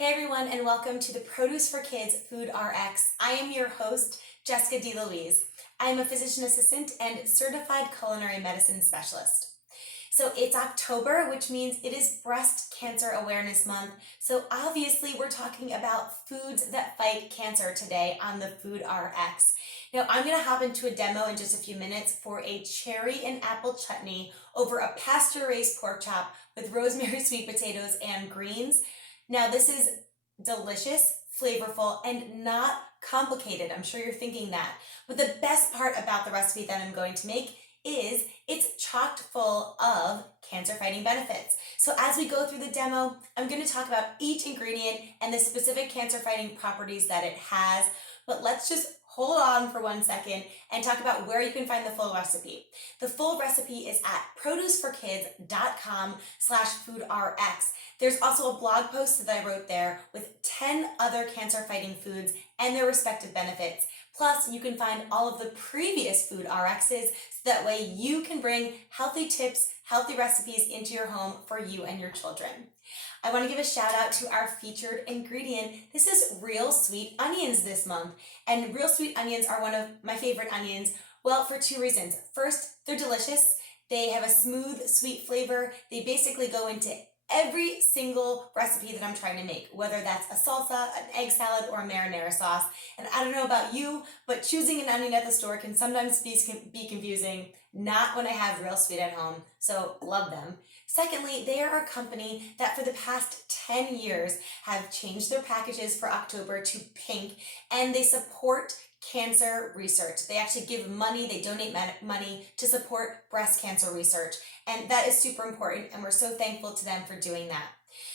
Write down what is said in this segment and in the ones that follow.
Hey everyone, and welcome to the Produce for Kids Food RX. I am your host, Jessica DeLuise. I am a physician assistant and certified culinary medicine specialist. So it's October, which means it is Breast Cancer Awareness Month. So obviously we're talking about foods that fight cancer today on the Food RX. Now I'm going to hop into a demo in just a few minutes for a cherry and apple chutney over a pasture-raised pork chop with rosemary, sweet potatoes, and greens. Now this is delicious, flavorful, and not complicated. I'm sure you're thinking that. But the best part about the recipe that I'm going to make is it's chocked full of cancer-fighting benefits. So as we go through the demo, I'm going to talk about each ingredient and the specific cancer-fighting properties that it has. But let's just hold on for 1 second and talk about where you can find the full recipe. The full recipe is at produceforkids.com/foodrx. There's also a blog post that I wrote there with 10 other cancer-fighting foods and their respective benefits. Plus, you can find all of the previous Food RXs so that way you can bring healthy tips, healthy recipes into your home for you and your children. I want to give a shout out to our featured ingredient. This is real sweet onions this month. And real sweet onions are one of my favorite onions, well, for 2 reasons. First, they're delicious. They have a smooth, sweet flavor. They basically go into every single recipe that I'm trying to make, whether that's a salsa, an egg salad, or a marinara sauce. And I don't know about you, but choosing an onion at the store can sometimes be confusing, not when I have real sweet at home, so love them. Secondly, they are a company that for the past 10 years have changed their packages for October to pink, and they support cancer research. They actually give money, they donate money to support breast cancer research. And that is super important, and we're so thankful to them for doing that.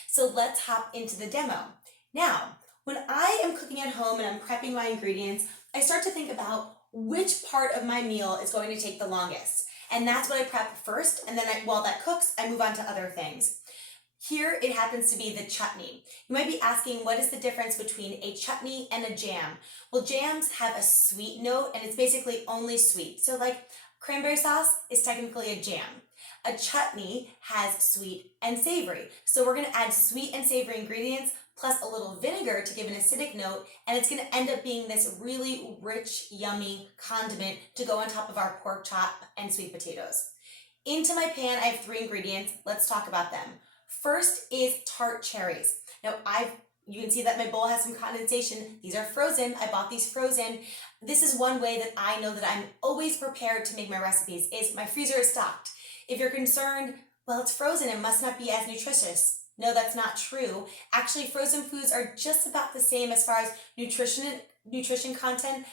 So let's hop into the demo. Now, when I am cooking at home and I'm prepping my ingredients, I start to think about which part of my meal is going to take the longest. And that's what I prep first, and then while that cooks, I move on to other things. Here it happens to be the chutney. You might be asking, what is the difference between a chutney and a jam? Well, jams have a sweet note, and it's basically only sweet. So like cranberry sauce is technically a jam. A chutney has sweet and savory. So we're going to add sweet and savory ingredients plus a little vinegar to give an acidic note, and it's going to end up being this really rich, yummy condiment to go on top of our pork chop and sweet potatoes. Into my pan, I have 3 ingredients. Let's talk about them. First is tart cherries. Now you can see that my bowl has some condensation. These are frozen. I bought these frozen. This is one way that I know that I'm always prepared to make my recipes is my freezer is stocked. If you're concerned, well, it's frozen, it must not be as nutritious. No, that's not true. Actually, frozen foods are just about the same as far as nutrition content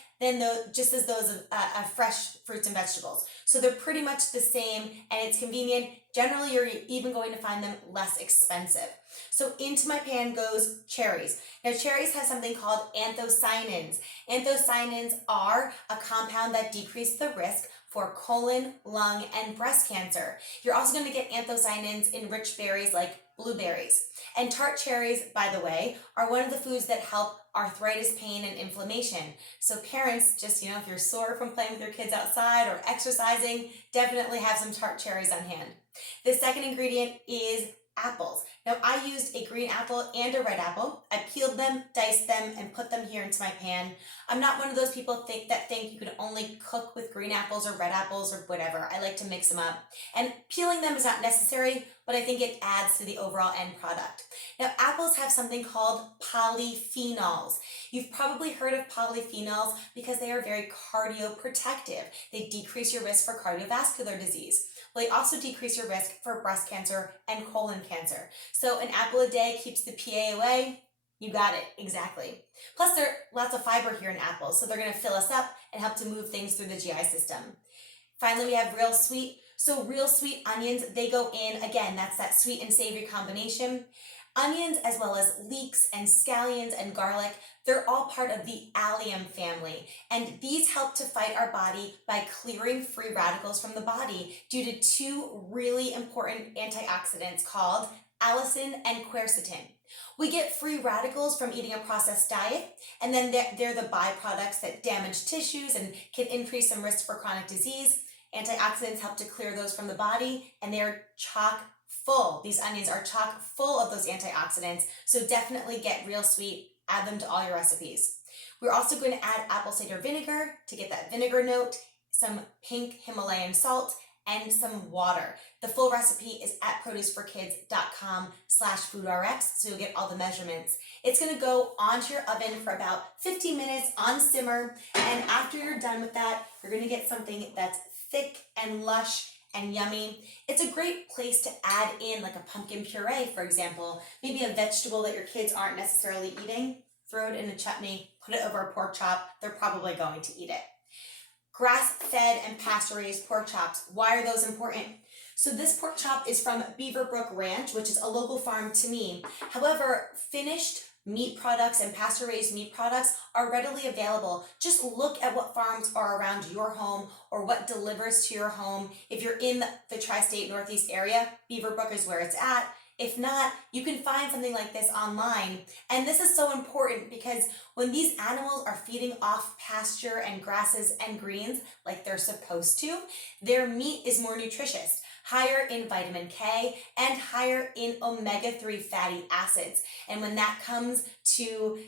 just as those of fresh fruits and vegetables. So they're pretty much the same, and it's convenient. Generally, you're even going to find them less expensive. So into my pan goes cherries. Now, cherries have something called anthocyanins. Anthocyanins are a compound that decrease the risk for colon, lung, and breast cancer. You're also going to get anthocyanins in rich berries like blueberries. And tart cherries, by the way, are one of the foods that help arthritis, pain, and inflammation. So parents, just, if you're sore from playing with your kids outside or exercising, definitely have some tart cherries on hand. The second ingredient is apples. Now, I used a green apple and a red apple. I peeled them, diced them, and put them here into my pan. I'm not one of those people that think you can only cook with green apples or red apples or whatever. I like to mix them up. And peeling them is not necessary, but I think it adds to the overall end product. Now, apples have something called polyphenols. You've probably heard of polyphenols because they are very cardioprotective. They decrease your risk for cardiovascular disease. They also decrease your risk for breast cancer and colon cancer. So an apple a day keeps the PA away. You got it, exactly. Plus there are lots of fiber here in apples, so they're going to fill us up and help to move things through the GI system. Finally, we have real sweet. So real sweet onions, they go in, again, that's that sweet and savory combination. Onions, as well as leeks and scallions and garlic, they're all part of the allium family, and these help to fight our body by clearing free radicals from the body due to 2 really important antioxidants called allicin and quercetin. We get free radicals from eating a processed diet, and then they're the byproducts that damage tissues and can increase some risk for chronic disease. Antioxidants help to clear those from the body, and they're chock These onions are chock full of those antioxidants, so definitely get Real Sweet, add them to all your recipes. We're also going to add apple cider vinegar to get that vinegar note, some pink Himalayan salt, and some water. The full recipe is at produceforkids.com/foodrx, so you'll get all the measurements. It's gonna go onto your oven for about 15 minutes on simmer, and after you're done with that, you're gonna get something that's thick and lush and yummy. It's a great place to add in like a pumpkin puree, for example, maybe a vegetable that your kids aren't necessarily eating. Throw it in a chutney, put it over a pork chop, they're probably going to eat it. Grass-fed and pasture-raised pork chops. Why are those important? So this pork chop is from Beaverbrook Ranch, which is a local farm to me. However, finished meat products and pasture-raised meat products are readily available. Just look at what farms are around your home or what delivers to your home. If you're in the tri-state Northeast area, Beaverbrook is where it's at. If not, you can find something like this online. And this is so important because when these animals are feeding off pasture and grasses and greens like they're supposed to, their meat is more nutritious, higher in vitamin K and higher in omega-3 fatty acids. And when that comes to,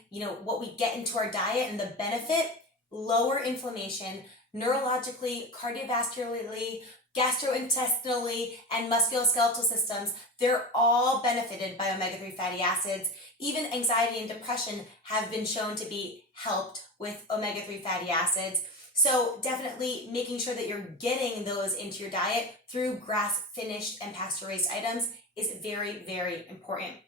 what we get into our diet and the benefit, lower inflammation, neurologically, cardiovascularly, gastrointestinally, and musculoskeletal systems, they're all benefited by omega-3 fatty acids. Even anxiety and depression have been shown to be helped with omega-3 fatty acids. So definitely making sure that you're getting those into your diet through grass-finished and pasture-raised items is very, very important.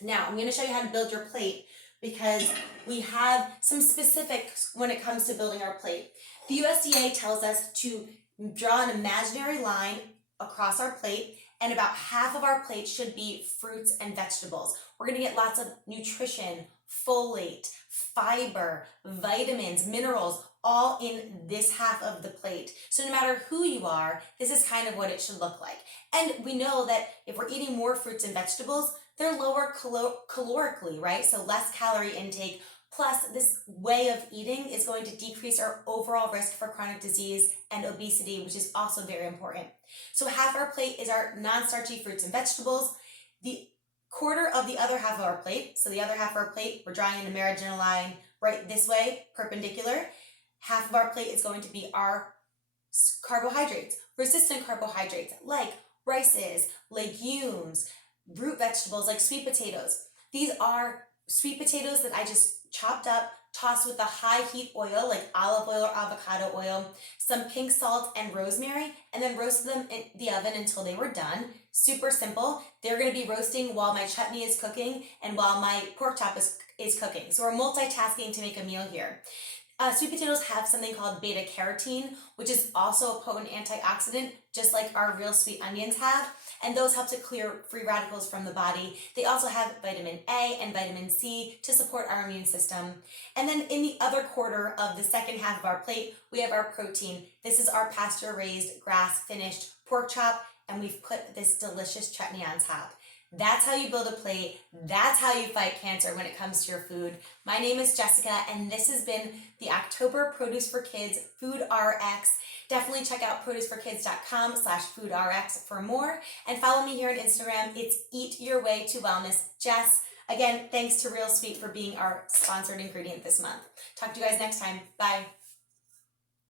Now, I'm going to show you how to build your plate because we have some specifics when it comes to building our plate. The USDA tells us to draw an imaginary line across our plate, and about half of our plate should be fruits and vegetables. We're going to get lots of nutrition, folate, fiber, vitamins, minerals, all in this half of the plate. So no matter who you are, this is kind of what it should look like. And we know that if we're eating more fruits and vegetables, they're lower calorically, right? So less calorie intake. Plus, this way of eating is going to decrease our overall risk for chronic disease and obesity, which is also very important. So half our plate is our non-starchy fruits and vegetables. The quarter of the other half of our plate, so the other half of our plate, we're drawing an imaginary line right this way, perpendicular. Half of our plate is going to be our carbohydrates, resistant carbohydrates like rices, legumes, root vegetables like sweet potatoes. These are sweet potatoes that I just chopped up, tossed with a high heat oil like olive oil or avocado oil, some pink salt and rosemary, and then roasted them in the oven until they were done. Super simple. They're going to be roasting while my chutney is cooking and while my pork chop is cooking. So we're multitasking to make a meal here. Sweet potatoes have something called beta carotene, which is also a potent antioxidant, just like our real sweet onions have, and those help to clear free radicals from the body. They also have vitamin A and vitamin C to support our immune system. And then in the other quarter of the second half of our plate, we have our protein. This is our pasture-raised, grass-finished pork chop, and we've put this delicious chutney on top. That's how you build a plate. That's how you fight cancer when it comes to your food. My name is Jessica, and this has been the October Produce for Kids Food RX. Definitely check out produceforkids.com/foodrx for more, and follow me here on Instagram. It's Eat Your Way to Wellness, Jess. Again, thanks to Real Sweet for being our sponsored ingredient this month. Talk to you guys next time. Bye.